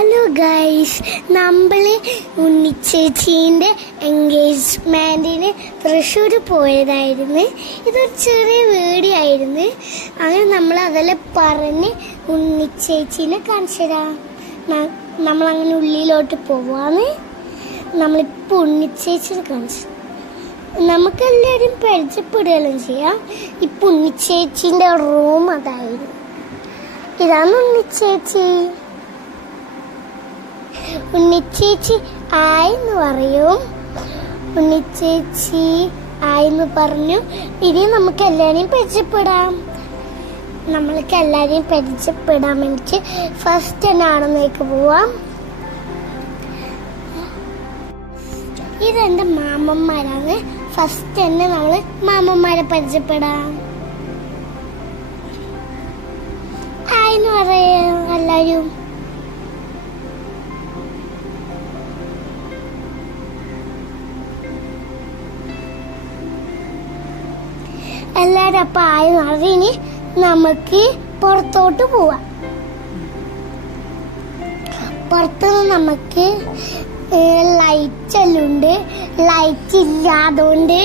Hello guys, നമ്മൾ ഉണ്ണിച്ചേച്ചീൻ്റെ എൻഗേജ്മെൻറ്റിന് തൃശ്ശൂർ പോയതായിരുന്നു. ഇതൊരു ചെറിയ വീഡിയോ ആയിരുന്നു. അങ്ങനെ നമ്മൾ അതെല്ലാം പറഞ്ഞ് ഉണ്ണിച്ചേച്ചീനെ കാണിച്ചു തരാം. നമ്മളങ്ങനെ ഉള്ളിലോട്ട് പോവാന്ന്. നമ്മളിപ്പോൾ ഉണ്ണിച്ചേച്ചിനെ കാണിച്ചു. നമുക്കെല്ലാവരും പരിചയപ്പെടുകയും ചെയ്യാം. ഇപ്പം ഉണ്ണിച്ചേച്ചീൻ്റെ റൂം അതായിരുന്നു. ഇതാണ് ഉണ്ണിച്ചേച്ചി. ഉണ്ണിച്ചേച്ചി ആയെന്ന് പറയും. ഉണ്ണിച്ചേച്ചി ആയെന്ന് പറഞ്ഞു. ഇനി നമുക്ക് എല്ലാവരെയും പരിചയപ്പെടാം. നമ്മൾക്ക് എല്ലാവരെയും പരിചയപ്പെടാൻ വേണ്ടിയിട്ട് ഫസ്റ്റ് തന്നെ ആണെന്നേക്ക് പോവാം. ഇതെന്റെ മാമന്മാരാണ്. ഫസ്റ്റ് തന്നെ നമ്മൾ മാമന്മാരെ പരിചയപ്പെടാം. ആയെന്ന് പറയാം എല്ലാവരും. എല്ലാവരും അപ്പം ആയി അറിഞ്ഞ് നമുക്ക് പുറത്തോട്ട് പോവാം. പുറത്തുനിന്ന് നമുക്ക് ലൈറ്റ് എല്ലാം ഉണ്ട്. ലൈറ്റ് ഇല്ല, അതുകൊണ്ട്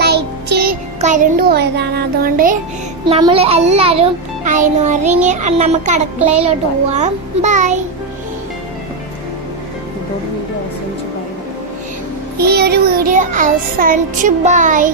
ലൈറ്റ് കരണ്ട് പോയതാണ്. അതുകൊണ്ട് നമ്മൾ എല്ലാവരും ആയെന്ന് പറഞ്ഞ് നമുക്ക് അടുക്കളയിലോട്ട് പോവാം. ബൈ. ഈ ഒരു വീഡിയോ അവസാനിച്ചു. ബൈ.